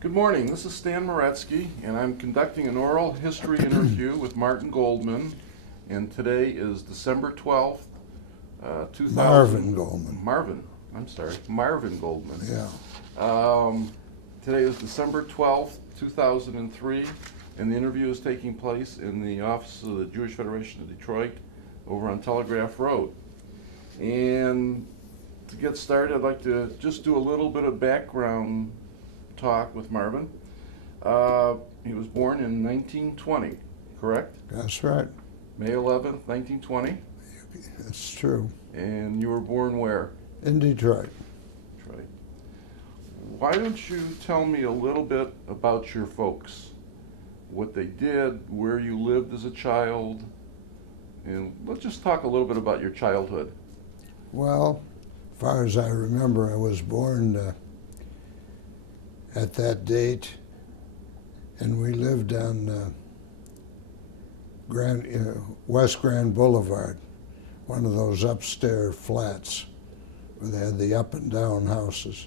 Good morning, this is Stan Moretsky, and I'm conducting an oral history interview with Marvin Goldman, and today is December 12th, 2000. Marvin Goldman. Marvin Goldman. Yeah. Today is December 12th, 2003, and the interview is taking place in the office of the Jewish Federation of Detroit over on Telegraph Road. And to get started, I'd like to just do a little bit of background talk with Marvin. He was born in 1920, correct? That's right. May 11th, 1920. That's true. And you were born where? In Detroit. Detroit. Why don't you tell me a little bit about your folks? What they did, where you lived as a child, and let's just talk a little bit about your childhood. Well, as far as I remember, I was born at that date, and we lived on West Grand Boulevard, one of those upstairs flats where they had the up and down houses.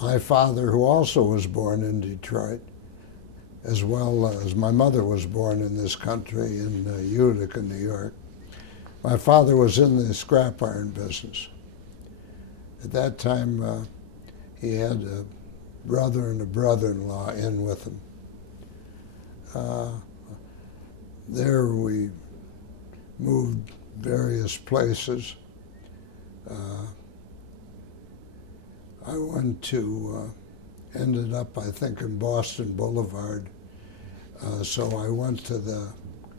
My father, who also was born in Detroit, as well as my mother was born in this country in Utica, New York. My father was in the scrap iron business. At that time, he had a brother and a brother-in-law in with him. There we moved various places. I went to, ended up, I think, in Boston Boulevard. So I went to the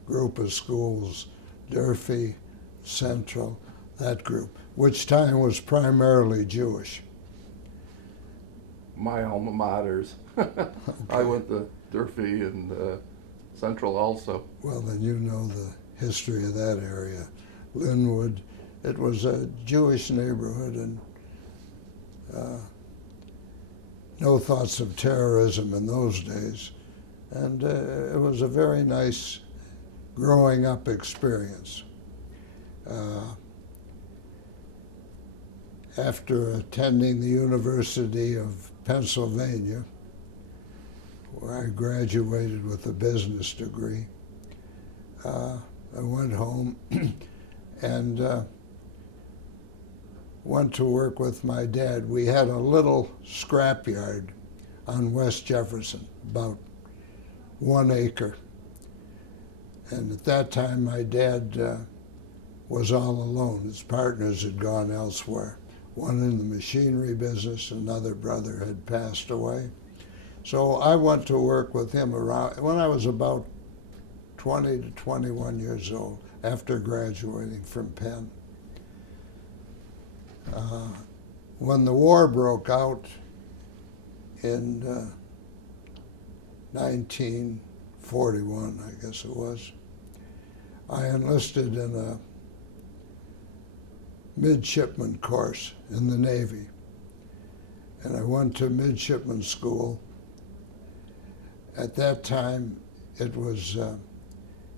group of schools, Durfee, Central, that group, which time was primarily Jewish. My alma maters. Okay. I went to Durfee and Central also. Well, then you know the history of that area. Linwood, it was a Jewish neighborhood, and no thoughts of terrorism in those days. And it was a very nice growing up experience. After attending the University of Pennsylvania, where I graduated with a business degree, I went home and went to work with my dad. We had a little scrapyard on West Jefferson, about 1 acre. And at that time, my dad was all alone. His partners had gone elsewhere. One in the machinery business, another brother had passed away. So I went to work with him around when I was about 20 to 21 years old, after graduating from Penn. When the war broke out in 1941, I guess it was, I enlisted in a midshipman course in the Navy. And I went to midshipman school. At that time, it was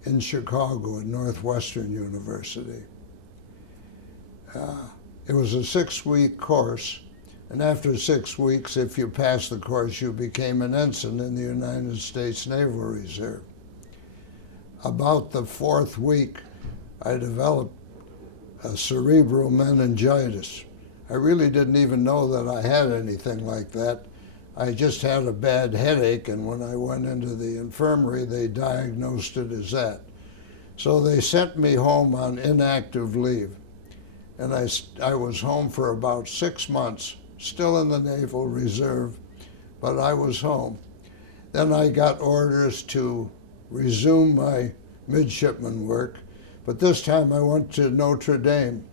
in Chicago at Northwestern University. It was a 6-week course, and after 6 weeks, if you passed the course, you became an ensign in the United States Naval Reserve. About the 4th week, I developed a cerebral meningitis. I really didn't even know that I had anything like that. I just had a bad headache, and when I went into the infirmary, they diagnosed it as that. So they sent me home on inactive leave. And I was home for about 6 months, still in the Naval Reserve, but I was home. Then I got orders to resume my midshipman work, but this time I went to Notre Dame.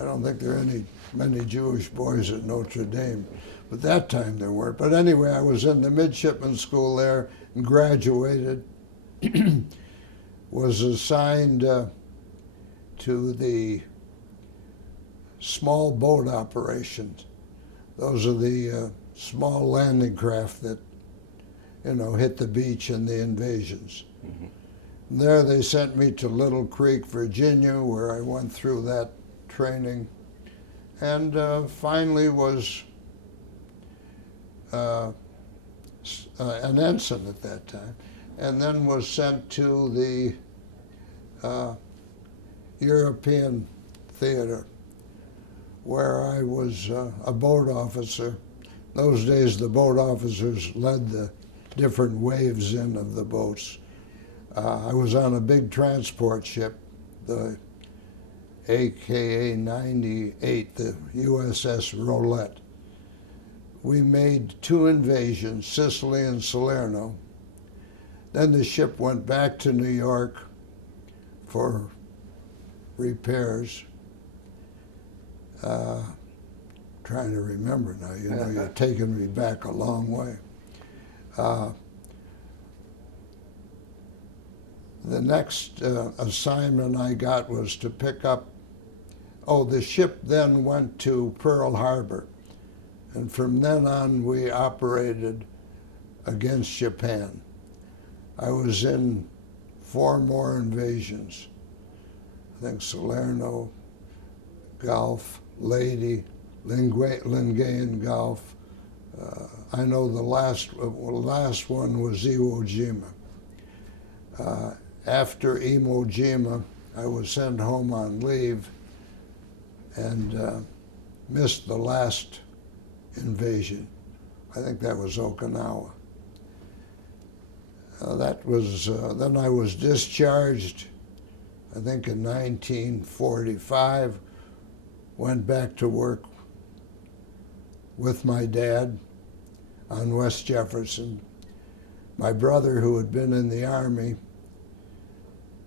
I don't think there are many Jewish boys at Notre Dame, but that time there weren't. But anyway, I was in the midshipman school there and graduated, was assigned to the small boat operations. Those are the small landing craft that, hit the beach in the invasions. Mm-hmm. And there they sent me to Little Creek, Virginia, where I went through that training, and finally was an ensign at that time, and then was sent to the European theater, where I was a boat officer. Those days, the boat officers led the different waves in of the boats. I was on a big transport ship, the AKA 98, the USS Rolette. We made 2 invasions, Sicily and Salerno. Then the ship went back to New York for repairs. Trying to remember now, you know, you're taking me back a long way. The next assignment I got was to pick up, the ship then went to Pearl Harbor. And from then on, we operated against Japan. I was in 4 more invasions. I think Salerno, Gulf, Leyte, Lingayen Gulf. I know the last one was Iwo Jima. After Iwo Jima, I was sent home on leave and missed the last invasion. I think that was Okinawa. Then I was discharged, I think in 1945, went back to work with my dad on West Jefferson. My brother, who had been in the Army,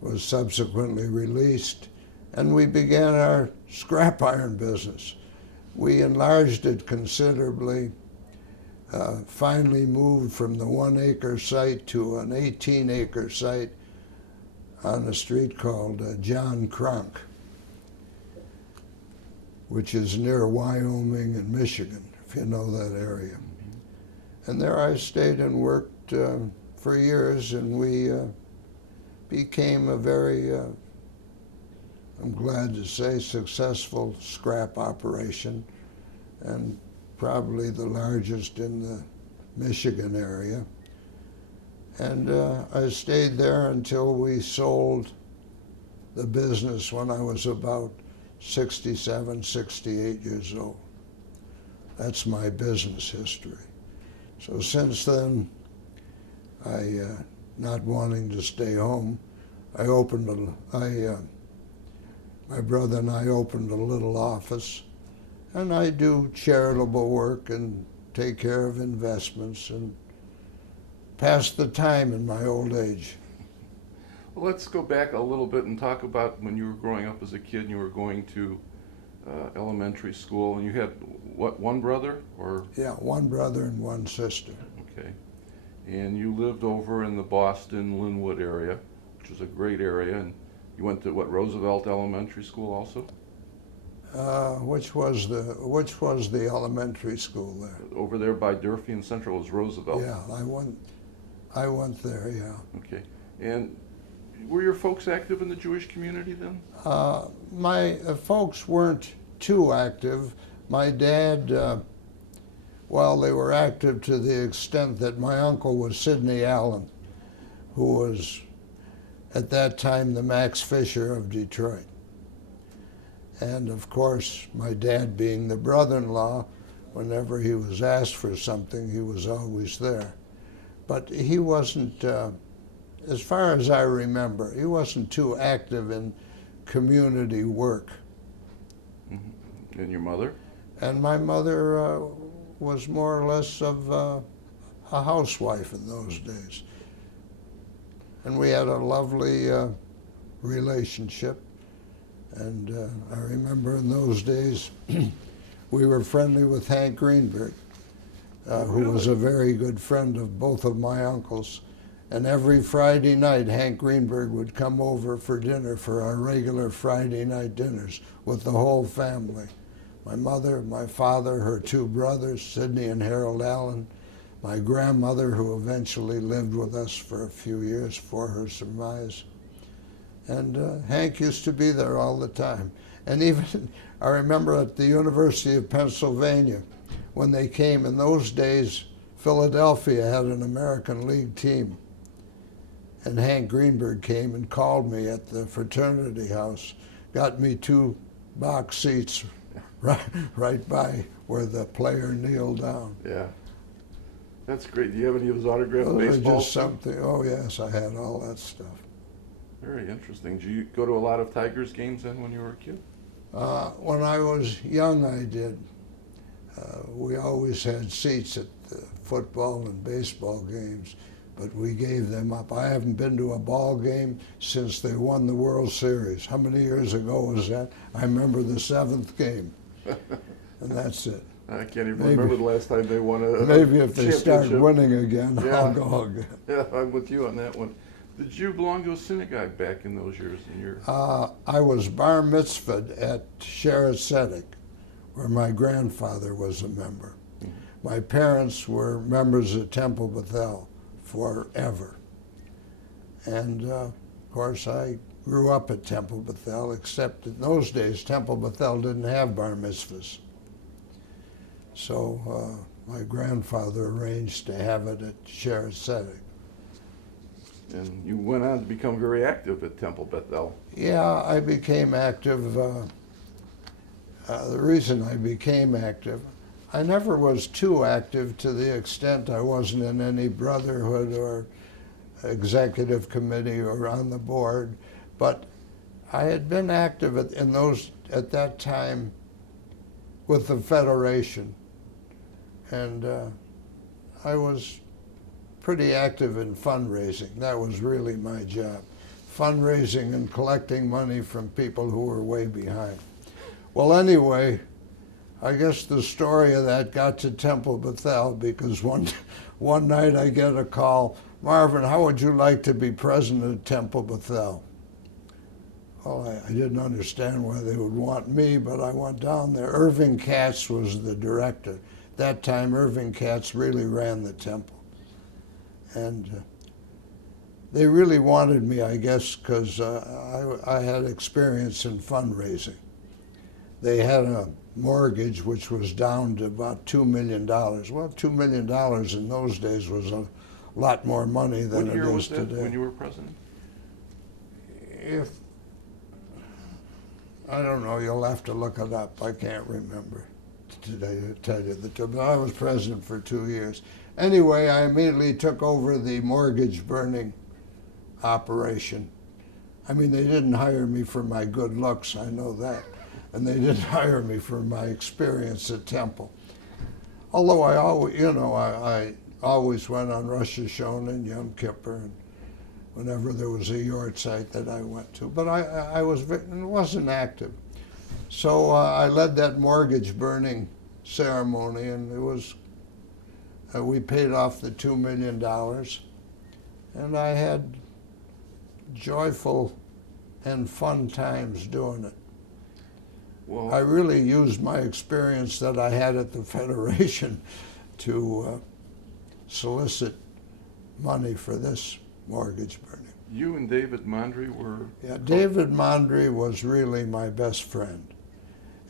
was subsequently released, and we began our scrap iron business. We enlarged it considerably, finally moved from the 1-acre site to an 18-acre site on a street called John Cronk, which is near Wyoming and Michigan, if you know that area. And there I stayed and worked for years, and we became a very, I'm glad to say, successful scrap operation, and probably the largest in the Michigan area. And I stayed there until we sold the business when I was about 67, 68 years old. That's my business history. So since then, not wanting to stay home, my brother and I opened a little office, and I do charitable work and take care of investments and pass the time in my old age. Well, let's go back a little bit and talk about when you were growing up as a kid and you were going to elementary school, and you had, what, one brother? Or? Yeah, one brother and one sister. Okay. And you lived over in the Boston, Linwood area, which is a great area, and you went to, what, Roosevelt Elementary School also? Which was the elementary school there? Over there by Durfee and Central was Roosevelt. Yeah, I went there, yeah. Okay. And were your folks active in the Jewish community then? My folks weren't too active. My dad, well, they were active to the extent that my uncle was Sidney Allen, who was at that time the Max Fisher of Detroit. And of course, my dad being the brother-in-law, whenever he was asked for something, he was always there. But he wasn't, as far as I remember, he wasn't too active in community work. Mm-hmm. And your mother? And my mother was more or less of a housewife in those days. And we had a lovely relationship. And I remember in those days, we were friendly with Hank Greenberg, who was a very good friend of both of my uncles. And every Friday night, Hank Greenberg would come over for dinner, for our regular Friday night dinners with the whole family. My mother, my father, her 2 brothers, Sidney and Harold Allen, my grandmother, who eventually lived with us for a few years for her surmise. And Hank used to be there all the time. And even, I remember at the University of Pennsylvania, when they came, in those days, Philadelphia had an American League team, and Hank Greenberg came and called me at the fraternity house, got me 2 box seats right by where the player kneeled down. Yeah. That's great. Do you have any of his autographed Those are baseballs? just something. Oh yes, I had all that stuff. Very interesting. Did you go to a lot of Tigers games then when you were a kid? When I was young, I did. We always had seats at the football and baseball games, but we gave them up. I haven't been to a ball game since they won the World Series. How many years ago was that? I remember the 7th game, and that's it. I can't even remember the last time they won a Maybe if they start championship. winning again, Yeah. I'll go again. Yeah, I'm with you on that one. Did you belong to a synagogue back in those years? I was bar mitzvahed at Sheretz Tzedek, where my grandfather was a member. Mhm. My parents were members of Temple Beth-el forever. And of course, I grew up at Temple Beth-el, except in those days, Temple Beth-el didn't have bar mitzvahs. So my grandfather arranged to have it at Sheretz Tzedek. And you went on to become very active at Temple Beth-el. Yeah, I became active. The reason I became active, I never was too active to the extent I wasn't in any brotherhood or executive committee or on the board, but I had been active at that time with the Federation, and I was pretty active in fundraising. That was really my job. Fundraising and collecting money from people who were way behind. Well, anyway, I guess the story of that got to Temple Beth-el because one night I get a call, Marvin, how would you like to be president of Temple Beth-el? Well, I didn't understand why they would want me, but I went down there. Irving Katz was the director. That time, Irving Katz really ran the temple. And they really wanted me, I guess, because I had experience in fundraising. They had a mortgage which was down to about $2 million. Well, $2 million in those days was a lot more money than it is today. What year was that when you were president? I don't know, you'll have to look it up. I can't remember today to tell you the truth. But I was president for 2 years. Anyway, I immediately took over the mortgage burning operation. I mean, they didn't hire me for my good looks, I know that. And they didn't hire me for my experience at Temple. Although I always went on Rosh Hashanah and Yom Kippur, and whenever there was a yortzeit that I went to. But I wasn't active. So I led that mortgage burning ceremony, and it was, we paid off the $2 million, and I had joyful and fun times doing it. Well, I really used my experience that I had at the Federation to solicit money for this mortgage burning. you and David Mondry were... Yeah, David Mondry was really my best friend.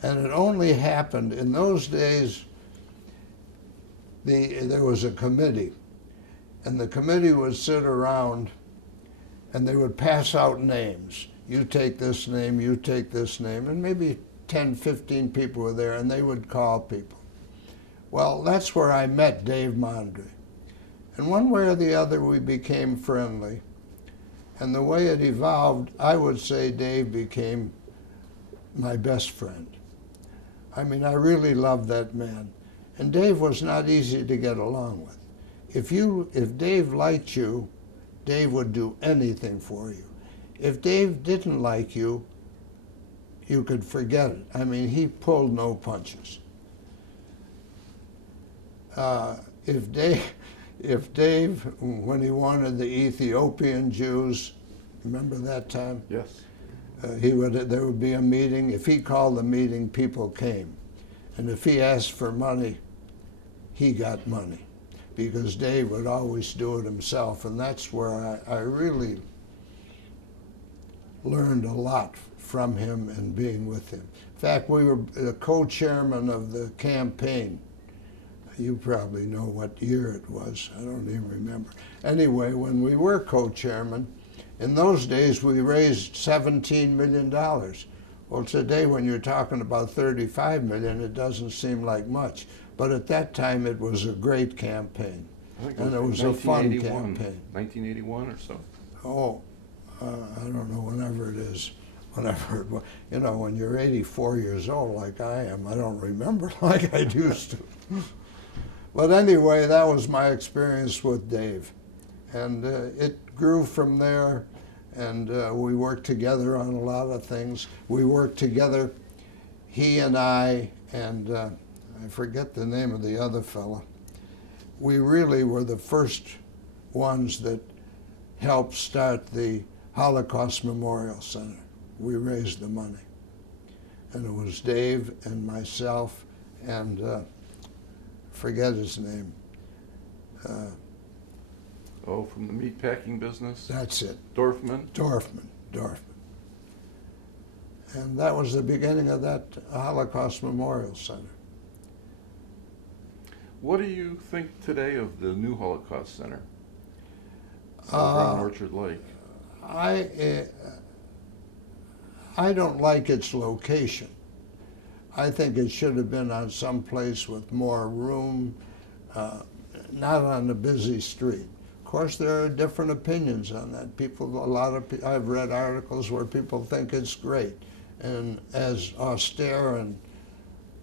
And it only happened, in those days, there was a committee, and the committee would sit around and they would pass out names. You take this name, you take this name, and maybe 10, 15 people were there, and they would call people. Well, that's where I met Dave Mondry. And one way or the other, we became friendly. And the way it evolved, I would say Dave became my best friend. I mean, I really loved that man. And Dave was not easy to get along with. If Dave liked you, Dave would do anything for you. If Dave didn't like you, you could forget it. I mean, he pulled no punches. If Dave, when he wanted the Ethiopian Jews, remember that time? Yes. There would be a meeting. If he called the meeting, people came. And if he asked for money, he got money. Because Dave would always do it himself. And that's where I really learned a lot from him and being with him. In fact, we were the co-chairman of the campaign. You probably know what year it was. I don't even remember. Anyway, when we were co-chairman, in those days we raised $17 million. Well, today when you're talking about 35 million, it doesn't seem like much. But at that time it was a great campaign. And it was a fun campaign. 1981 or so. Oh, I don't know, whenever it is. Whenever it was. You know, when you're 84 years old like I am, I don't remember like I used to. But anyway, that was my experience with Dave. And it grew from there, and we worked together on a lot of things. We worked together, he and I forget the name of the other fella. We really were the first ones that helped start the Holocaust Memorial Center. We raised the money. And it was Dave and myself and forget his name. From the meatpacking business? That's it. Dorfman? Dorfman. And that was the beginning of that Holocaust Memorial Center. What do you think today of the new Holocaust Center on Orchard Lake? I don't like its location. I think it should have been on some place with more room, not on a busy street. Of course, there are different opinions on that. I've read articles where people think it's great, and as austere and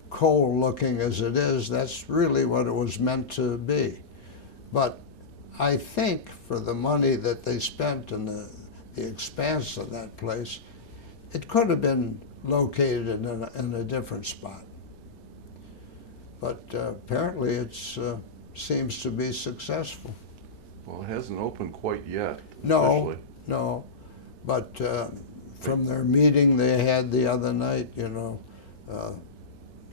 cold-looking as it is, that's really what it was meant to be. But I think for the money that they spent and the expanse of that place, it could have been located in a different spot. But apparently it seems to be successful. Well, it hasn't opened quite yet. No. But from their meeting they had the other night, you know,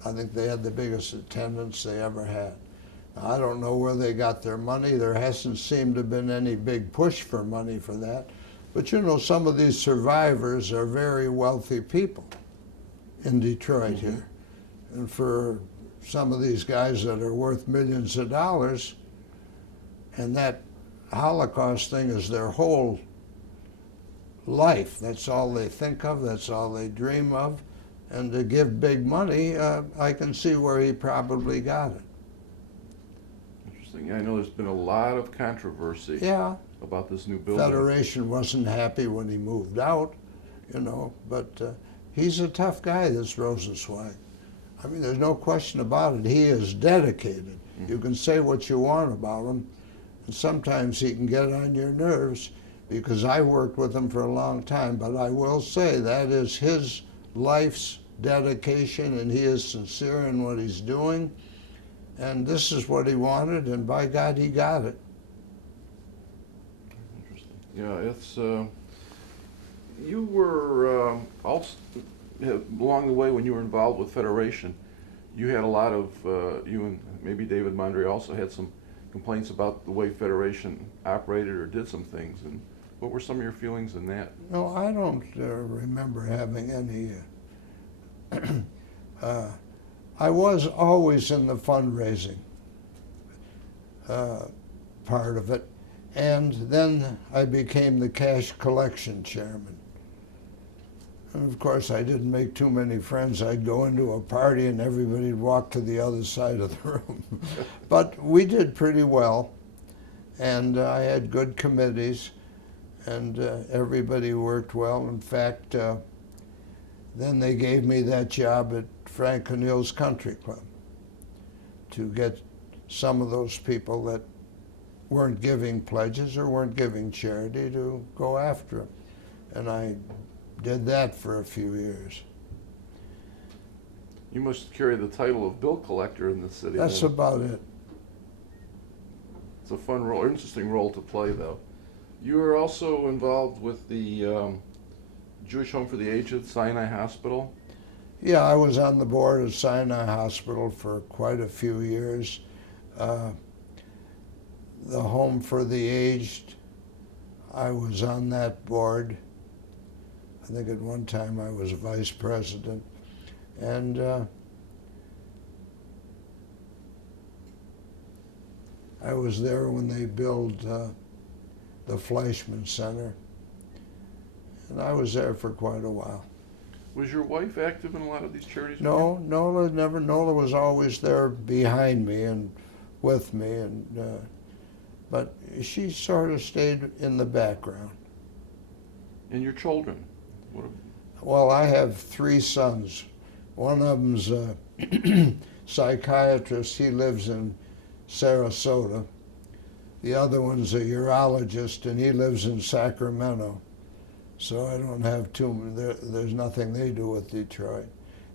I think they had the biggest attendance they ever had. I don't know where they got their money. There hasn't seemed to have been any big push for money for that. But you know, some of these survivors are very wealthy people in Detroit here. And for some of these guys that are worth millions of dollars, and that Holocaust thing is their whole life. That's all they think of, that's all they dream of. And to give big money, I can see where he probably got it. Interesting. Yeah, I know there's been a lot of controversy about this new building. Federation wasn't happy when he moved out, you know, but he's a tough guy, this Rosenzweig. I mean, there's no question about it. He is dedicated. You can say what you want about him, and sometimes he can get on your nerves because I worked with him for a long time, but I will say that is his life's dedication, and he is sincere in what he's doing, and this is what he wanted, and by God, he got it. Interesting. Yeah, it's, you were also, along the way when you were involved with Federation, you had a lot of, you and maybe David Mondre also had some complaints about the way Federation operated or did some things, and what were some of your feelings in that? No, I don't remember having any. I was always in the fundraising part of it, and then I became the cash collection chairman. And of course, I didn't make too many friends. I'd go into a party and everybody'd walk to the other side of the room. But we did pretty well, and I had good committees, and everybody worked well. In fact, then they gave me that job at Frank O'Neill's Country Club to get some of those people that weren't giving pledges or weren't giving charity to go after them. And I did that for a few years. You must carry the title of bill collector in the city. That's about it. It's a fun role, interesting role to play, though. You were also involved with the Jewish Home for the Aged, Sinai Hospital. Yeah, I was on the board of Sinai Hospital for quite a few years. The Home for the Aged, I was on that board. I think at one time I was vice president. And I was there when they built the Fleischman Center, and I was there for quite a while. Was your wife active in a lot of these charities? No, Nola never. Nola was always there behind me and with me, and but she sort of stayed in the background. And your children? Well, I have 3 sons. One of them's a psychiatrist. He lives in Sarasota. The other one's a urologist, and he lives in Sacramento. So I don't have there's nothing they do with Detroit.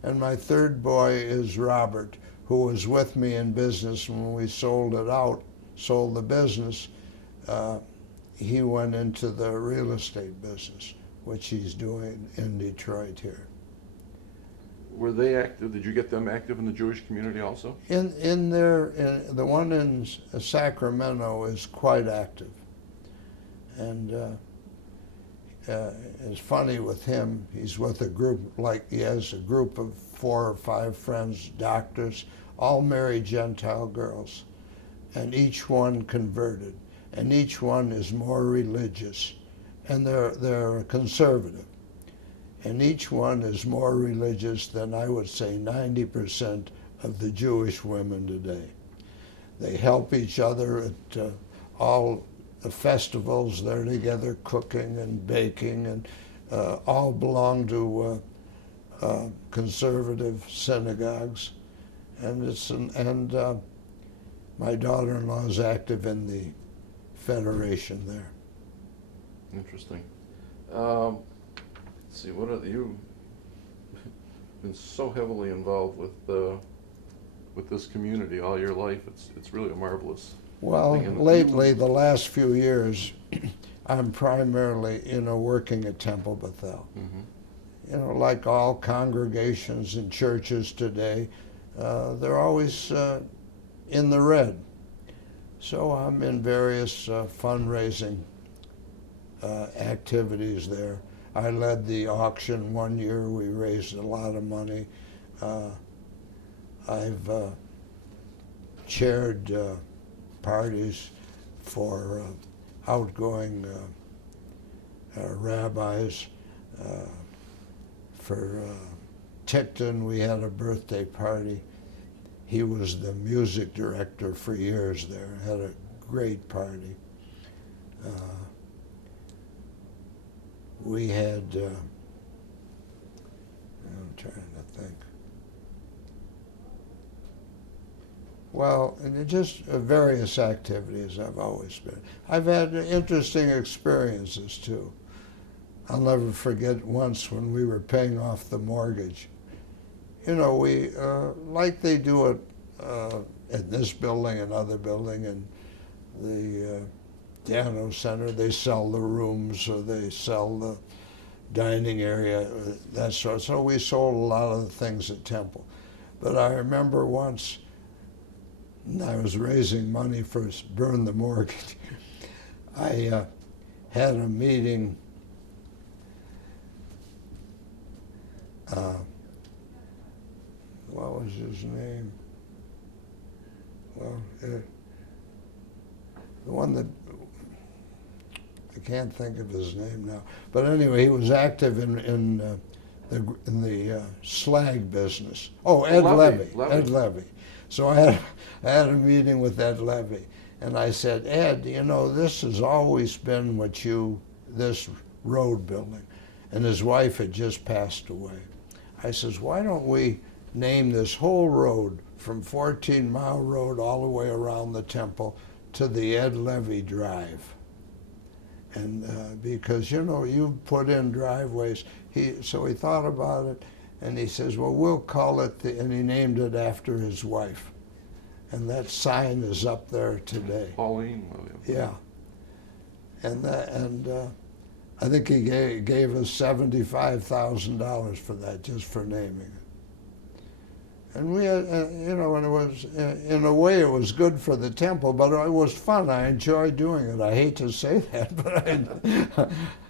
And my 3rd boy is Robert, who was with me in business when we sold the business. He went into the real estate business, which he's doing in Detroit here. Were they active? Did you get them active in the Jewish community also? The one in Sacramento is quite active. And it's funny with him, he's with a group, he has a group of 4 or 5 friends, doctors, all married Gentile girls, and each one converted, and each one is more religious, and they're conservative, and each one is more religious than, I would say, 90% of the Jewish women today. They help each other at all the festivals. They're together cooking and baking, and all belong to conservative synagogues. And my daughter-in-law is active in the federation there. Interesting. Let's see, what are you've been so heavily involved with this community all your life. It's really a marvelous. Well, lately, the last few years, I'm primarily, working at Temple Beth-el. Mm-hmm. Like all congregations and churches today, they're always in the red. So I'm in various fundraising activities there. I led the auction one year. We raised a lot of money. I've chaired parties for outgoing rabbis. For Ticton, we had a birthday party. He was the music director for years there. Had a great party. We had, I'm trying to think. Well, and just various activities I've always been. I've had interesting experiences too. I'll never forget once when we were paying off the mortgage. We, like they do at this building, another building, and the Piano Center, they sell the rooms or they sell the dining area, that sort. So we sold a lot of the things at Temple. But I remember once, I was raising money for burn the mortgage. I had a meeting. What was his name? Well, the one that, I can't think of his name now. But anyway, he was active in the slag business. Oh, Ed Levy. Ed Levy. So I had a meeting with Ed Levy, and I said, Ed, this has always been this road building, and his wife had just passed away. I says, why don't we name this whole road from 14 Mile Road all the way around the temple to the Ed Levy Drive? And because, you put in driveways. So he thought about it, and he says, well, we'll call it, and he named it after his wife. And that sign is up there today. Pauline. Yeah. And I think he gave us $75,000 for that, just for naming it. And we had, and it was, in a way, it was good for the temple, but it was fun. I enjoyed doing it. I hate to say that, but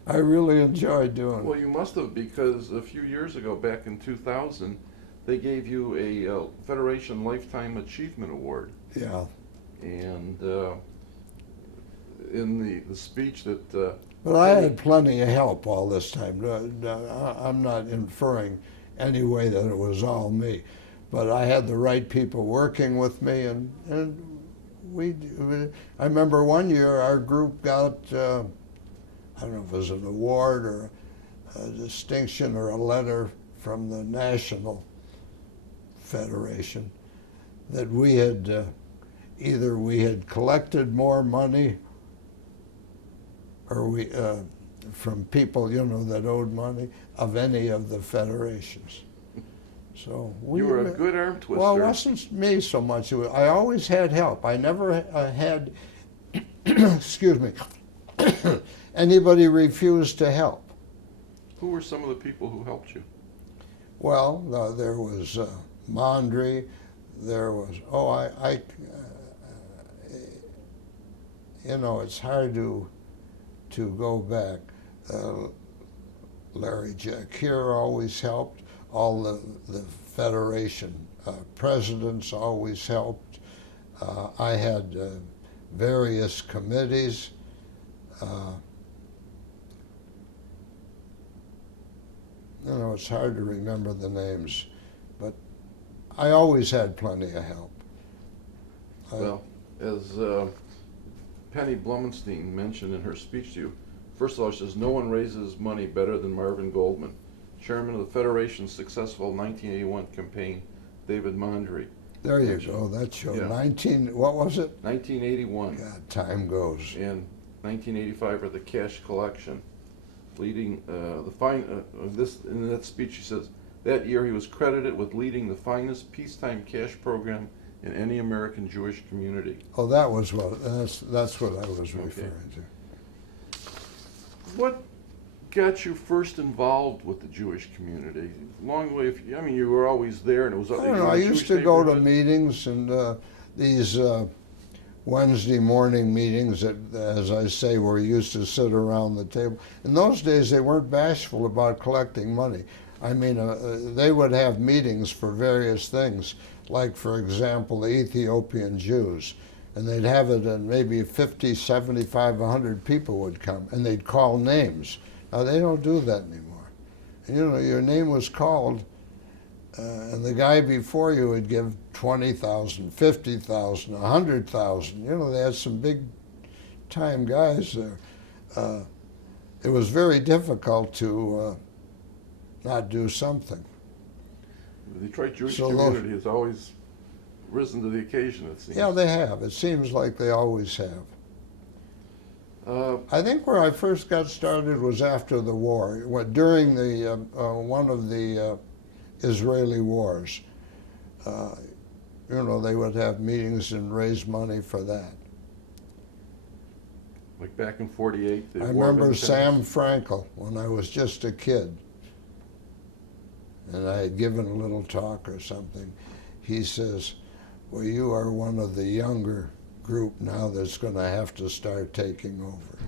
I really enjoyed doing it. Well, you must have, because a few years ago, back in 2000, they gave you a Federation Lifetime Achievement Award. Yeah. And in the speech that... But I had plenty of help all this time. I'm not inferring any way that it was all me. But I had the right people working with me, and I remember one year our group got, I don't know if it was an award or a distinction or a letter from the National Federation that we had, either we had collected more money or we, from people, you know, that owed money of any of the federations. So you were a good arm twister. Well, it wasn't me so much. I always had help. I never had, excuse me, anybody refuse to help. Who were some of the people who helped you? Well, there was Mondry. There was, you know, it's hard to go back. Larry Jacquier always helped. All the Federation presidents always helped. I had various committees. You know, it's hard to remember the names, but I always had plenty of help. Well, as Penny Blumenstein mentioned in her speech to you, first of all, she says, no one raises money better than Marvin Goldman, chairman of the Federation's successful 1981 campaign, David Mondry. There you go, that show. Yeah. What was it? 1981. God, time goes. And 1985 for the cash collection. Leading in that speech, she says, that year he was credited with leading the finest peacetime cash program in any American Jewish community. Oh, that was that's what I was referring to. What got you first involved with the Jewish community? Long way, I mean, you were always there, and it was. I don't know. I used to go to meetings and these Wednesday morning meetings that, as I say, where you used to sit around the table. In those days, they weren't bashful about collecting money. I mean, they would have meetings for various things, like, for example, the Ethiopian Jews. And they'd have it, and maybe 50, 75, 100 people would come, and they'd call names. Now, they don't do that anymore. And, you know, your name was called, and the guy before you would give 20,000, 50,000, 100,000. You know, they had some big-time guys there. It was very difficult to not do something. The Detroit Jewish community has always risen to the occasion, it seems. Yeah, they have. It seems like they always have. I think where I first got started was after the war, during the one of the Israeli wars. You know, they would have meetings and raise money for that. Like back in '48? I remember Sam Frankel when I was just a kid, and I had given a little talk or something. He says, well, you are one of the younger group now that's going to have to start taking over.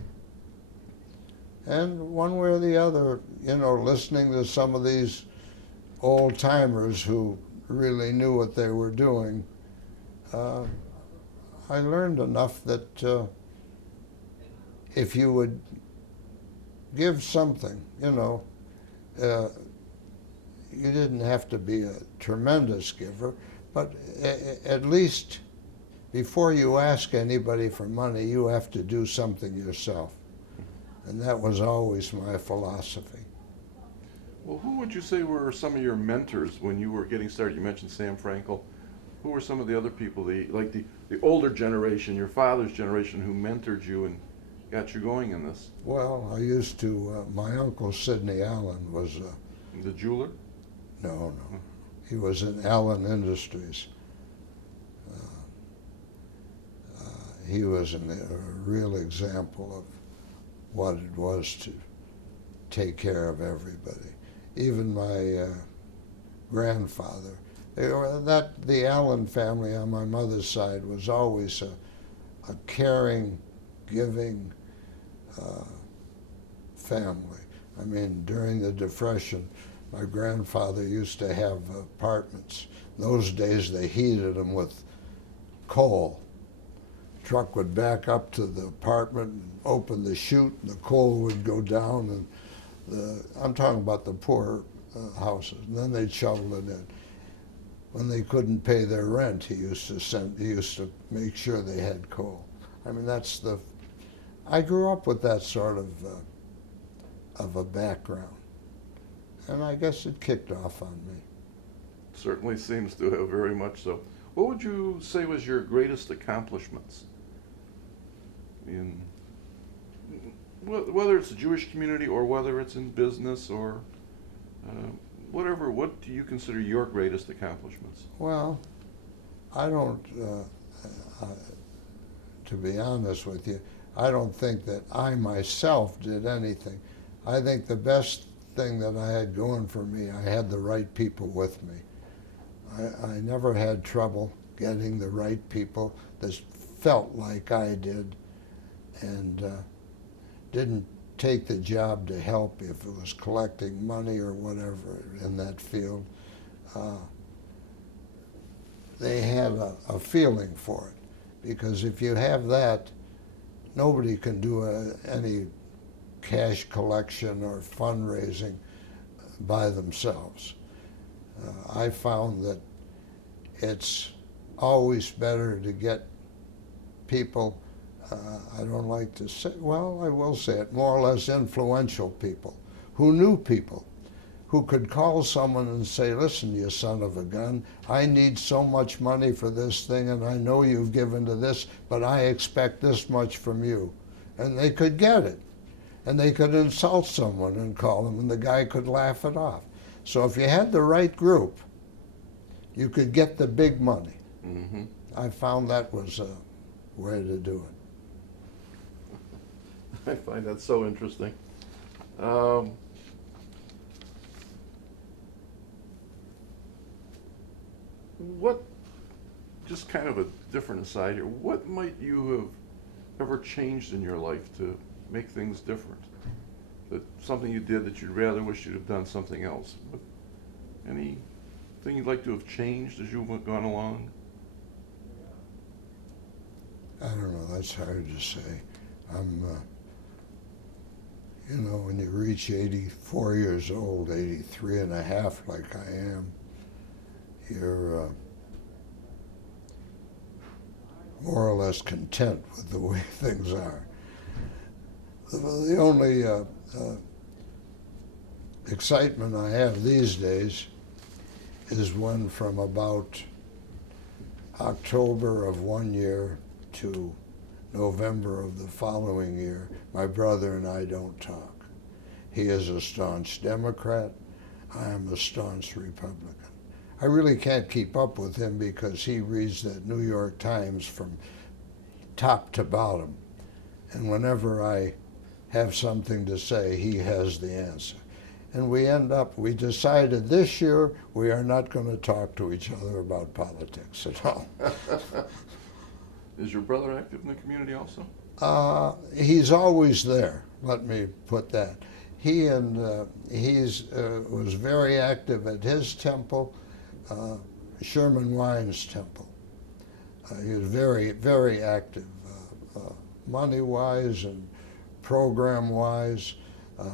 And one way or the other, you know, listening to some of these old timers who really knew what they were doing, I learned enough that if you would give something, you know, you didn't have to be a tremendous giver, but at least before you ask anybody for money, you have to do something yourself. And that was always my philosophy. Well, who would you say were some of your mentors when you were getting started? You mentioned Sam Frankel. Who were some of the other people, like the older generation, your father's generation, who mentored you and got you going in this? Well, I used to, my uncle Sidney Allen was the jeweler? No. He was in Allen Industries. He was a real example of what it was to take care of everybody. Even my grandfather. The Allen family on my mother's side was always a caring, giving family. I mean, during the Depression, my grandfather used to have apartments. In those days, they heated them with coal. truck would back up to the apartment and open the chute, and the coal would go down, and I'm talking about the poor houses, and then they'd shovel it in. When they couldn't pay their rent, he used to make sure they had coal. I mean, I grew up with that sort of a background, and I guess it kicked off on me. Certainly seems to have, very much so. What would you say was your greatest accomplishments in, whether it's the Jewish community or whether it's in business or whatever? What do you consider your greatest accomplishments? Well, I don't, to be honest with you, I don't think that I myself did anything. I think the best thing that I had going for me, I had the right people with me. I never had trouble getting the right people that felt like I did, and didn't take the job to help if it was collecting money or whatever in that field. They had a feeling for it, because if you have that, nobody can do any cash collection or fundraising by themselves. I found that it's always better to get people, I don't like to say, well, I will say it, more or less influential people, who knew people, who could call someone and say, listen, you son of a gun, I need so much money for this thing, and I know you've given to this, but I expect this much from you. And they could get it. And they could insult someone and call them, and the guy could laugh it off. So if you had the right group, you could get the big money. Mm-hmm. I found that was a way to do it. I find that so interesting. What, just kind of a different aside here, what might you have ever changed in your life to make things different? That something you did that you'd rather wish you'd have done something else? But anything you'd like to have changed as you've gone along? I don't know, that's hard to say. You know, when you reach 84 years old, 83 and a half like I am, you're more or less content with the way things are. The only excitement I have these days is when, from about October of one year to November of the following year, my brother and I don't talk. He is a staunch Democrat. I am a staunch Republican. I really can't keep up with him because he reads that New York Times from top to bottom. And whenever I have something to say, he has the answer. And we decided this year we are not going to talk to each other about politics at all. Is your brother active in the community also? He's always there, let me put that. He was very active at his temple, Sherman Wine's temple. He was very, very active, money-wise and program-wise.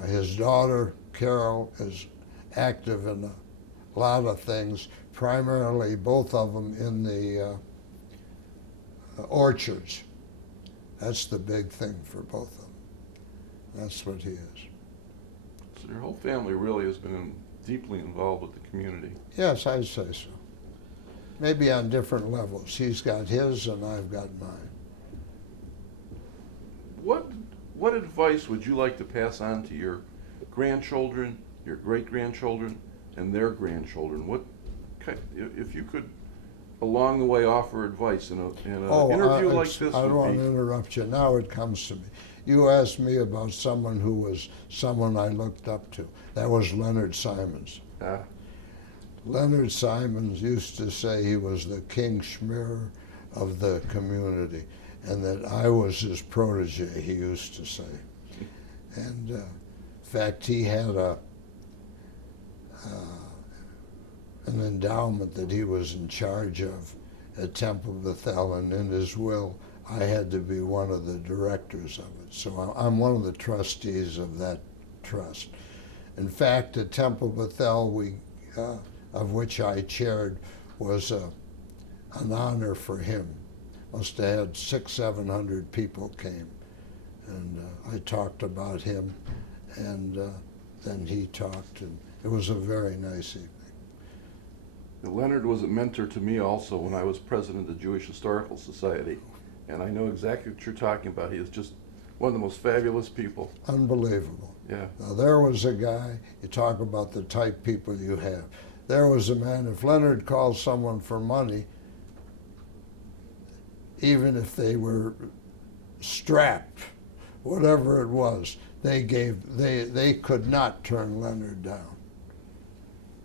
His daughter, Carol, is active in a lot of things, primarily both of them in the orchards. That's the big thing for both of them. That's what he is. So your whole family really has been deeply involved with the community. Yes, I'd say so. Maybe on different levels. He's got his and I've got mine. What advice would you like to pass on to your grandchildren, your great-grandchildren, and their grandchildren? If you could, along the way, offer advice in an interview like this? I don't want to interrupt you. Now it comes to me. You asked me about someone who was someone I looked up to. That was Leonard Simons. Leonard Simons used to say he was the King Schmier of the community, and that I was his protege, he used to say. And in fact, he had an endowment that he was in charge of at Temple Beth-el, and in his will I had to be one of the directors of it. So I'm one of the trustees of that trust. In fact, the Temple Beth-el, of which I chaired, was an honor for him. Must have had 600-700 people came. And I talked about him, and then he talked, and it was a very nice evening. Leonard was a mentor to me also when I was president of the Jewish Historical Society, and I know exactly what you're talking about. He is just one of the most fabulous people. Unbelievable. Yeah. Now, there was a guy, you talk about the type people you have. There was a man, if Leonard called someone for money, even if they were strapped, whatever it was, they could not turn Leonard down.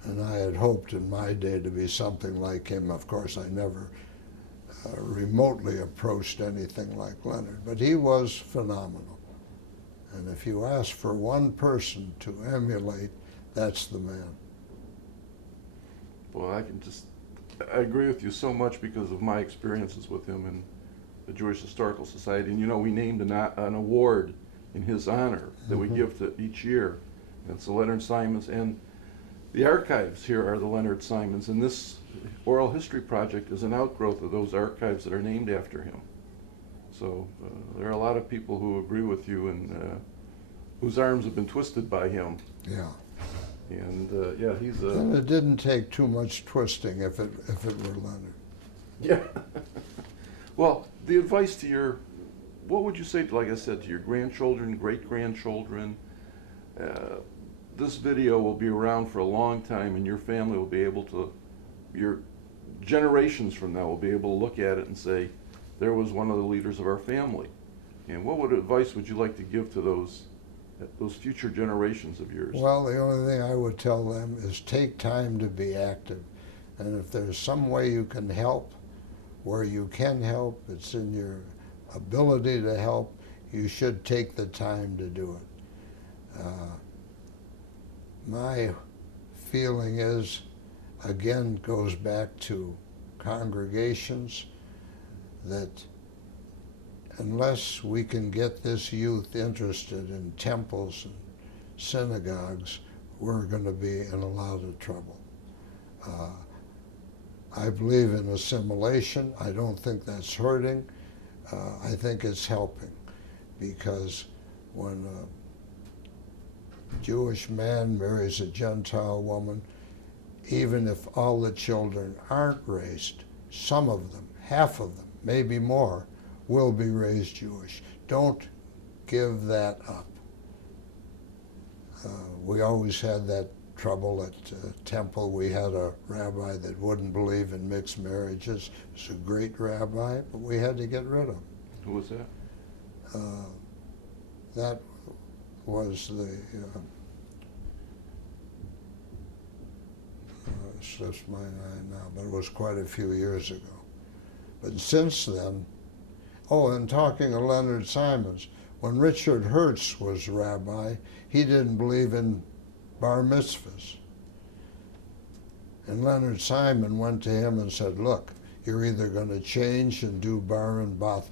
And I had hoped in my day to be something like him. Of course, I never remotely approached anything like Leonard, but he was phenomenal. And if you ask for one person to emulate, that's the man. Well, I agree with you so much because of my experiences with him in the Jewish Historical Society. And you know, we named an award in his honor that we give to each year. And it's the Leonard Simons, and the archives here are the Leonard Simons, and this oral history project is an outgrowth of those archives that are named after him. So there are a lot of people who agree with you and whose arms have been twisted by him. Yeah. And yeah, he's a... And it didn't take too much twisting if it were Leonard. Yeah. Well, the advice to your, what would you say, like I said, to your grandchildren, great-grandchildren? This video will be around for a long time, and your family will be able to, your generations from now will be able to look at it and say, there was one of the leaders of our family. And what advice would you like to give to those future generations of yours? Well, the only thing I would tell them is take time to be active. And if there's some way you can help, where you can help, it's in your ability to help, you should take the time to do it. My feeling is, again, goes back to congregations, that unless we can get this youth interested in temples and synagogues, we're going to be in a lot of trouble. I believe in assimilation. I don't think that's hurting. I think it's helping, because when a Jewish man marries a Gentile woman, even if all the children aren't raised, some of them, half of them, maybe more, will be raised Jewish. Don't give that up. We always had that trouble at Temple. We had a rabbi that wouldn't believe in mixed marriages. He was a great rabbi, but we had to get rid of him. Who was that? That was the, it slips my mind now, but it was quite a few years ago. But since then, oh, and talking of Leonard Simons, when Richard Hertz was rabbi, he didn't believe in bar mitzvahs. And Leonard Simon went to him and said, look, you're either going to change and do bar and bath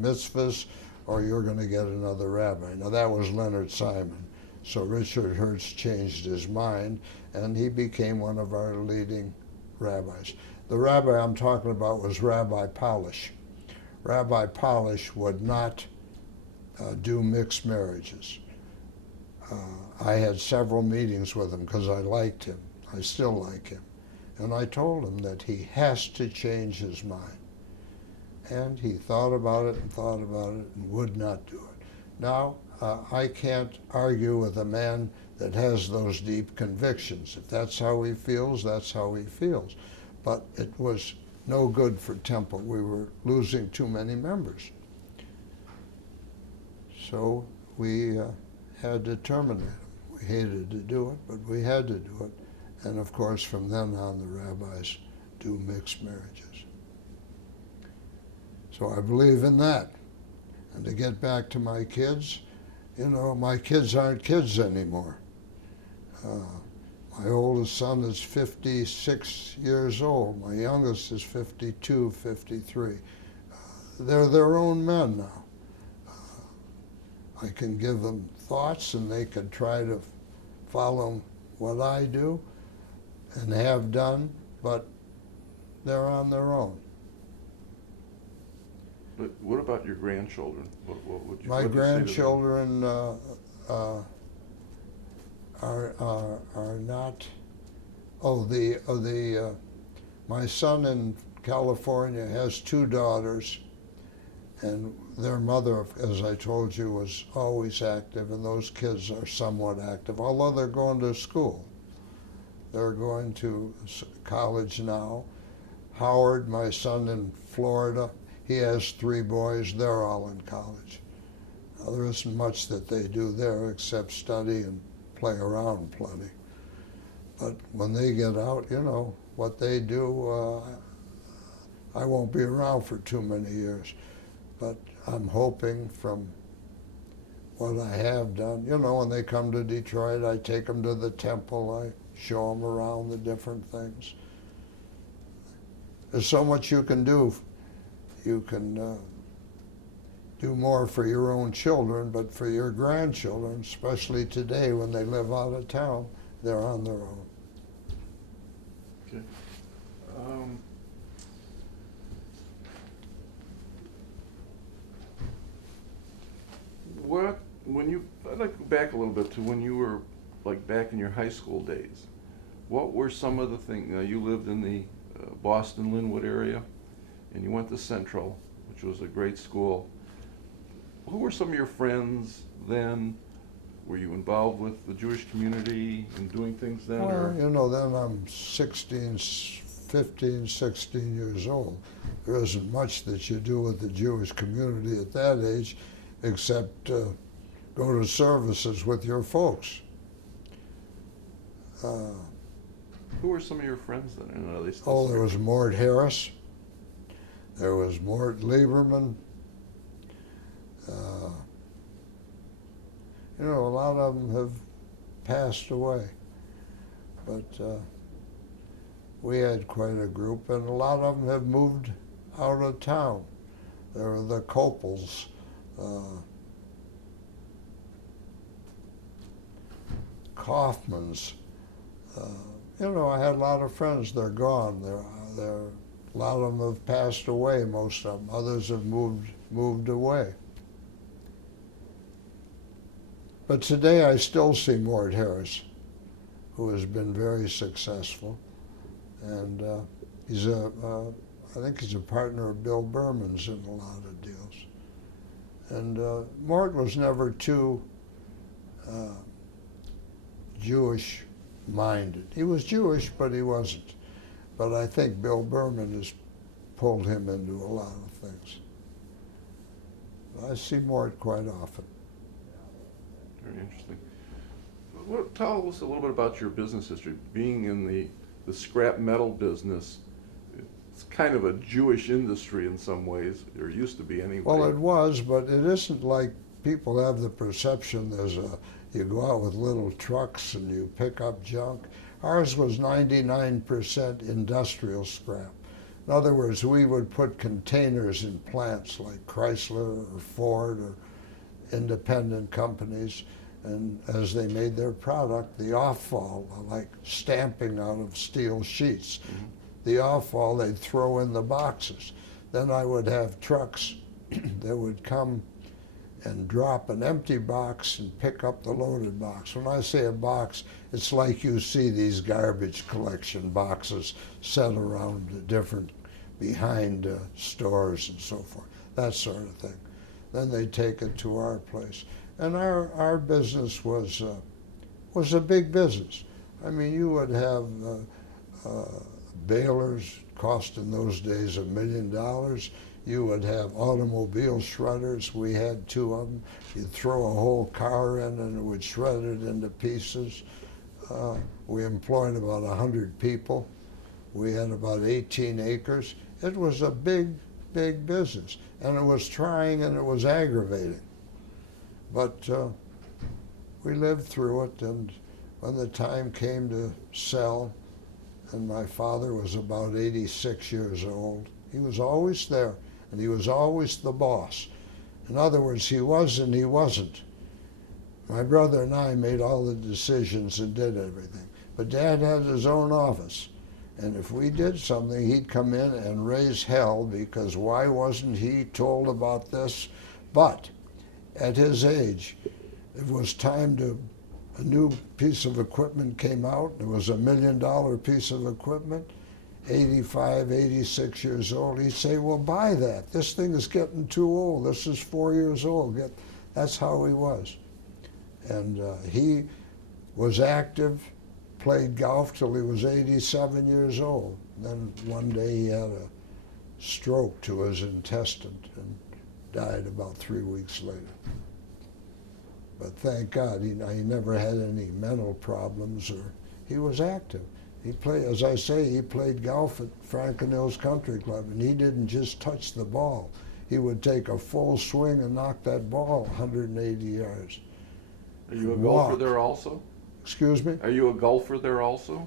mitzvahs, or you're going to get another rabbi. Now that was Leonard Simon. So Richard Hertz changed his mind, and he became one of our leading rabbis. The rabbi I'm talking about was Rabbi Polish. Rabbi Polish would not do mixed marriages. I had several meetings with him because I liked him. I still like him. And I told him that he has to change his mind. And he thought about it and would not do it. Now, I can't argue with a man that has those deep convictions. If that's how he feels, that's how he feels. But it was no good for Temple. We were losing too many members. So we had to terminate him. We hated to do it, but we had to do it. And of course, from then on, the rabbis do mixed marriages. So I believe in that. And to get back to my kids, you know, my kids aren't kids anymore. My oldest son is 56 years old. My youngest is 52, 53. they're their own men now. I can give them thoughts and they can try to follow what I do and have done, but they're on their own. But what about your grandchildren? What would you, My what do you say to them? grandchildren are not. My son in California has two daughters, and their mother, as I told you, was always active, and those kids are somewhat active, although they're going to school. They're going to college now. Howard, my son in Florida, he has three boys. They're all in college. Now, there isn't much that they do there except study and play around plenty. But when they get out, you know, what they do, I won't be around for too many years. But I'm hoping from what I have done, you know, when they come to Detroit, I take them to the temple, I show them around the different things. There's so much you can do. You can do more for your own children, but for your grandchildren, especially today when they live out of town, they're on their own. Okay. I'd like to go back a little bit to when you were like back in your high school days. What were some of the things, you lived in the Boston Linwood area, and you went to Central, which was a great school. Who were some of your friends then? Were you involved with the Jewish community and doing things then? Well, you know, then I'm 15, 16 years old. There isn't much that you do with the Jewish community at that age except go to services with your folks. Who were some of your friends then? And are they still There was Mort Harris. There was Mort Lieberman. You know, a lot of them have passed away. But we had quite a group, and a lot of them have moved out of town. There were the Copels. Kaufmans. You know, I had a lot of friends. They're gone. A lot of them have passed away, most of them. Others have moved away. But today I still see Mort Harris, who has been very successful. And he's I think he's a partner of Bill Berman's in a lot of deals. And Mort was never too Jewish-minded. He was Jewish, but he wasn't. But I think Bill Berman has pulled him into a lot of things. I see Mort quite often. Very interesting. Tell us a little bit about your business history. Being in the scrap metal business, it's kind of a Jewish industry in some ways, or used to be anyway. Well, it was, but it isn't like people have the perception you go out with little trucks and you pick up junk. Ours was 99% industrial scrap. In other words, we would put containers in plants like Chrysler or Ford or independent companies, and as they made their product, the off-fall, like stamping out of steel sheets, the off-fall they'd throw in the boxes. Then I would have trucks that would come and drop an empty box and pick up the loaded box. When I say a box, it's like you see these garbage collection boxes set around behind stores and so forth, that sort of thing. Then they take it to our place. And our business was a big business. I mean, you would have balers cost in those days $1 million. You would have automobile shredders. We had two of them. You'd throw a whole car in and it would shred it into pieces. We employed about 100 people. We had about 18 acres. It was a big, big business. And it was trying and it was aggravating. But we lived through it, and when the time came to sell, and my father was about 86 years old, he was always there. and he was always the boss. In other words, he was and he wasn't. My brother and I made all the decisions and did everything. But Dad had his own office. And if we did something, he'd come in and raise hell because why wasn't he told about this? But at his age, it was time to, a new piece of equipment came out. It was $1 million piece of equipment. 85, 86 years old, he'd say, well, buy that. This thing is getting too old. This is 4 years old. That's how he was. And he was active, played golf till he was 87 years old. Then one day he had a stroke to his intestine and died about 3 weeks later. But thank God, he never had any mental problems, or he was active. He played, as I say, he played golf at Franklin Hills Country Club, and he didn't just touch the ball. He would take a full swing and knock that ball 180 yards. Are you a golfer there also? Excuse me? Are you a golfer there also?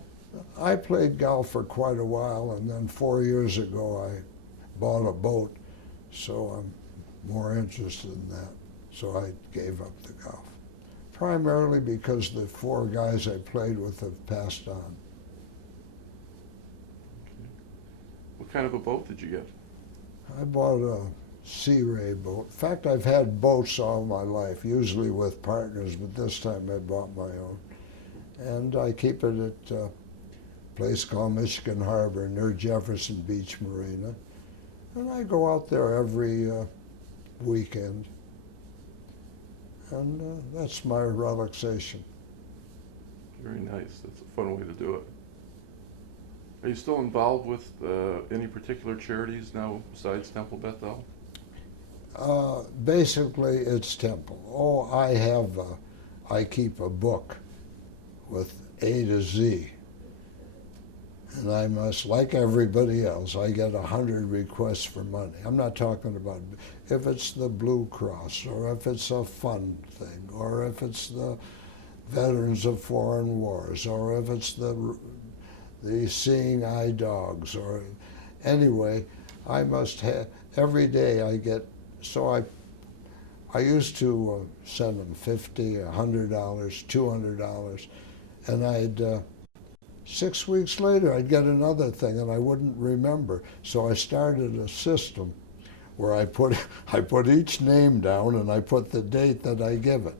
I played golf for quite a while, and then 4 years ago I bought a boat, so I'm more interested in that. So I gave up the golf, primarily because the 4 guys I played with have passed on. What kind of a boat did you get? I bought a Sea Ray boat. In fact, I've had boats all my life, usually with partners, but this time I bought my own. And I keep it at a place called Michigan Harbor near Jefferson Beach Marina. And I go out there every weekend. And that's my relaxation. Very nice. That's a fun way to do it. Are you still involved with any particular charities now besides Temple Beth-el? Basically, it's Temple. Oh, I keep a book with A to Z. And I must, like everybody else, I get 100 requests for money. I'm not talking about if it's the Blue Cross, or if it's a fund thing, or if it's the Veterans of Foreign Wars, or if it's the Seeing Eye Dogs, or anyway, I must have, every day I get, so I used to send them $50, $100, $200, and I'd, 6 weeks later, I'd get another thing, and I wouldn't remember. So I started a system where I put each name down, and I put the date that I give it.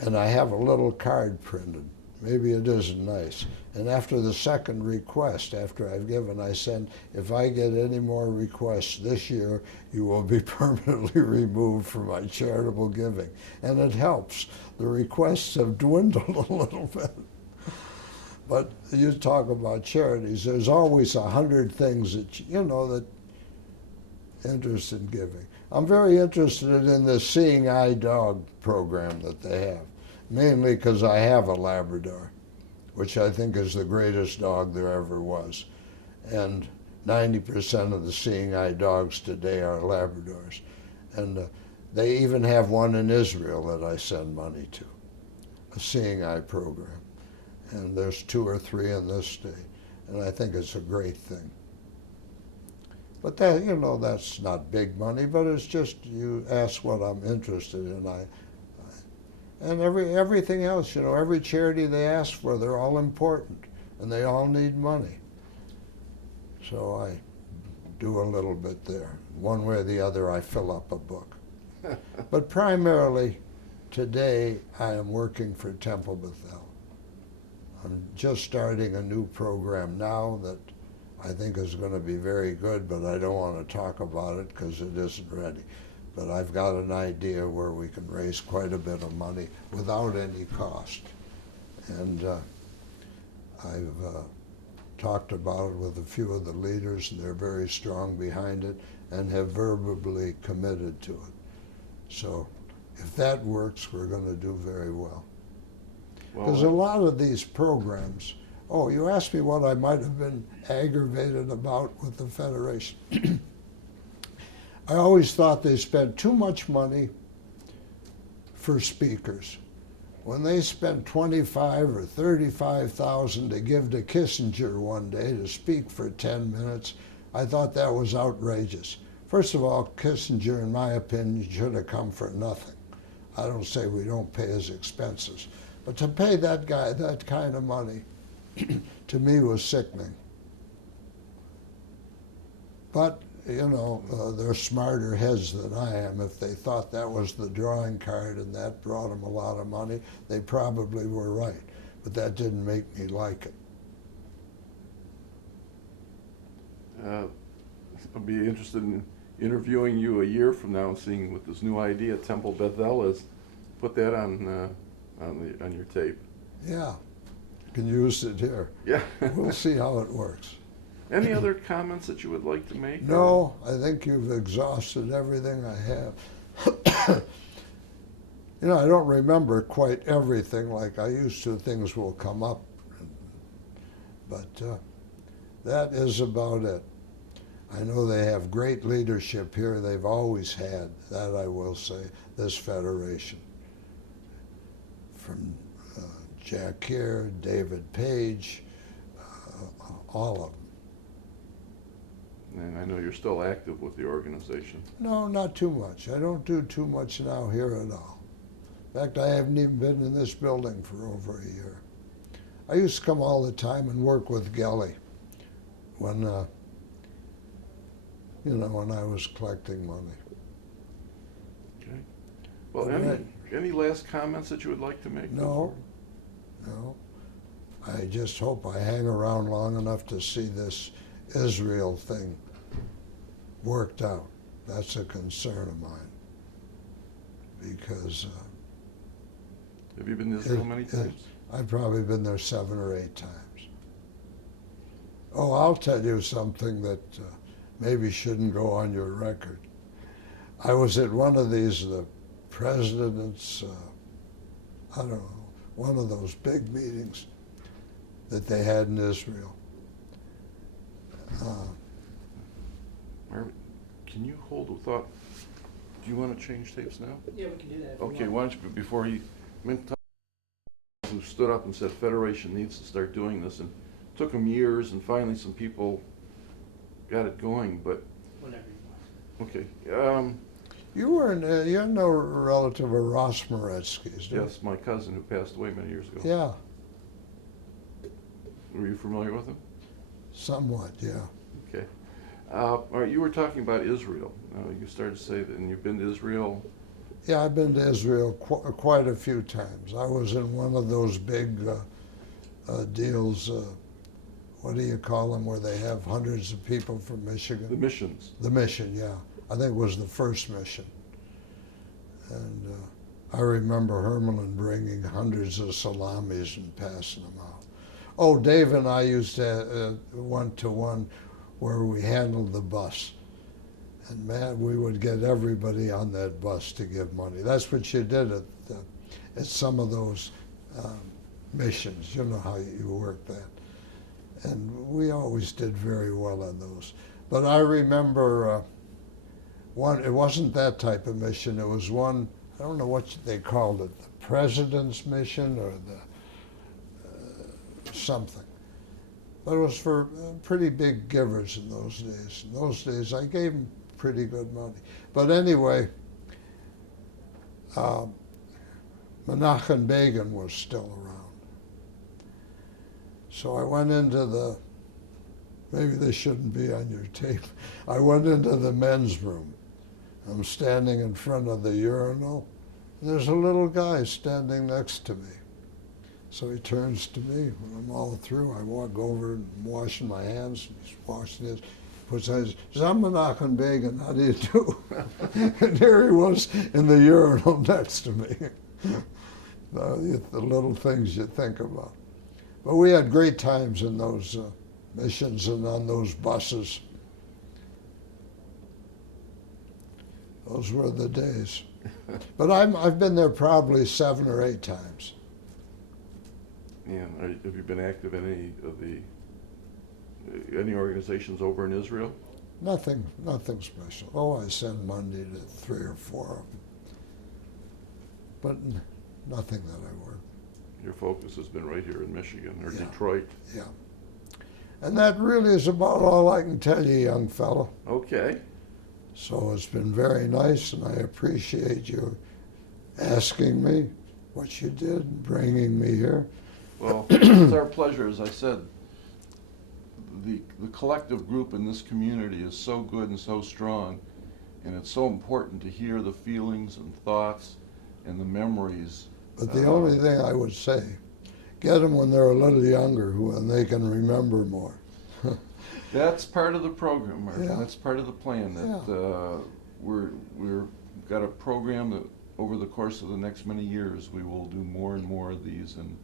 And I have a little card printed. Maybe it isn't nice. And after the second request, after I've given, I send, if I get any more requests this year, you will be permanently removed from my charitable giving. And it helps. The requests have dwindled a little bit. But you talk about charities, there's always 100 things that, you know, that interest in giving. I'm very interested in the Seeing Eye Dog program that they have, mainly because I have a Labrador, which I think is the greatest dog there ever was. And 90% of the Seeing Eye dogs today are Labradors. And they even have one in Israel that I send money to, a Seeing Eye program. And there's 2 or 3 in this state, and I think it's a great thing. But that, you know, that's not big money, but it's just, you ask what I'm interested in. And everything else, you know, every charity they ask for, they're all important, and they all need money. So I do a little bit there. One way or the other, I fill up a book. But primarily, today, I am working for Temple Beth-el. I'm just starting a new program now that I think is going to be very good, but I don't want to talk about it because it isn't ready. But I've got an idea where we can raise quite a bit of money without any cost. And I've talked about it with a few of the leaders, and they're very strong behind it and have verbally committed to it. So if that works, we're going to do very well. Because a lot of these programs, oh, you asked me what I might have been aggravated about with the Federation. I always thought they spent too much money for speakers. When they spent $25,000 or $35,000 to give to Kissinger one day to speak for 10 minutes, I thought that was outrageous. First of all, Kissinger, in my opinion, should have come for nothing. I don't say we don't pay his expenses, but to pay that guy that kind of money, to me, was sickening. But, you know, they're smarter heads than I am. If they thought that was the drawing card and that brought them a lot of money, they probably were right. But that didn't make me like it. I'll be interested in interviewing you a year from now and seeing what this new idea, Temple Beth-el, is. Put that on your tape. Yeah, you can use it here. Yeah. We'll see how it works. Any other comments that you would like to make? No, I think you've exhausted everything I have. You know, I don't remember quite everything like I used to. Things will come up. But that is about it. I know they have great leadership here. They've always had, that I will say, this federation. From Jack Keir, David Page, all of them. And I know you're still active with the organization. No, not too much. I don't do too much now here at all. In fact, I haven't even been in this building for over a year. I used to come all the time and work with Gelly when, you know, when I was collecting money. Okay. Well, any last comments that you would like to make? No, no. I just hope I hang around long enough to see this Israel thing worked out. That's a concern of mine. Because have you been to Israel many times? I've probably been there 7 or 8 times. Oh, I'll tell you something that maybe shouldn't go on your record. I was at one of these, the president's, I don't know, one of those big meetings that they had in Israel. Marvin, can you hold a thought? Do you want to change tapes now? Yeah, we can do that. If Okay, you why want. don't you, before he, who stood up and said Federation needs to start doing this, and it took them years, and finally some people got it going, but, Whenever you want. okay. You're no relative of Ross Moretsky's, do you? Yes, my cousin who passed away many years ago. Yeah, Were you familiar with him? somewhat, yeah. Okay. All right, you were talking about Israel. You started to say that, and you've been to Israel. Yeah, I've been to Israel quite a few times. I was in one of those big deals, what do you call them, where they have hundreds of people from Michigan? The missions. The mission, yeah. I think it was the first mission. And I remember Hermelin bringing hundreds of salamis and passing them out. Oh, Dave and I used to went to one where we handled the bus. And man, we would get everybody on that bus to give money. That's what you did at some of those missions. You know how you work that. And we always did very well on those. But I remember one, it wasn't that type of mission. It was one, I don't know what they called it, the President's Mission or the something. But it was for pretty big givers in those days. In those days, I gave them pretty good money. But anyway, Menachem Begin was still around. So I went into the, maybe this shouldn't be on your tape, I went into the men's room. I'm standing in front of the urinal, and there's a little guy standing next to me. So he turns to me. When I'm all through, I walk over and I'm washing my hands. He's washing his, puts his, says, I'm Menachem Begin, how do you do? And here he was in the urinal next to me. The little things you think about. But we had great times in those missions and on those buses. Those were the days. But I've been there probably 7 or 8 times. And have you been active in any organizations over in Israel? Nothing special. Oh, I send Monday to 3 or 4 of them. But nothing that I work. Your focus has been right here in Michigan or Yeah. Detroit. Yeah. And that really is about all I can tell you, young fellow. Okay. So it's been very nice, and I appreciate you asking me what you did, and bringing me here. Well, it's our pleasure. As I said, the collective group in this community is so good and so strong, and it's so important to hear the feelings and thoughts and the memories. But the only thing I would say, get them when they're a little younger, when they can remember more. That's part of the program, Marvin. Yeah. That's part of the plan. That we're got a program that over the course of the next many years we will do more and more of these, and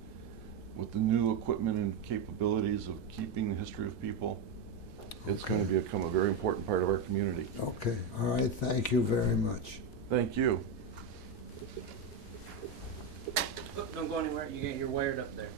with the new equipment and capabilities of keeping the history of people, it's going to become a very important part of our community. Okay, all right, thank you very much. Thank you. Don't go anywhere, you're wired up there.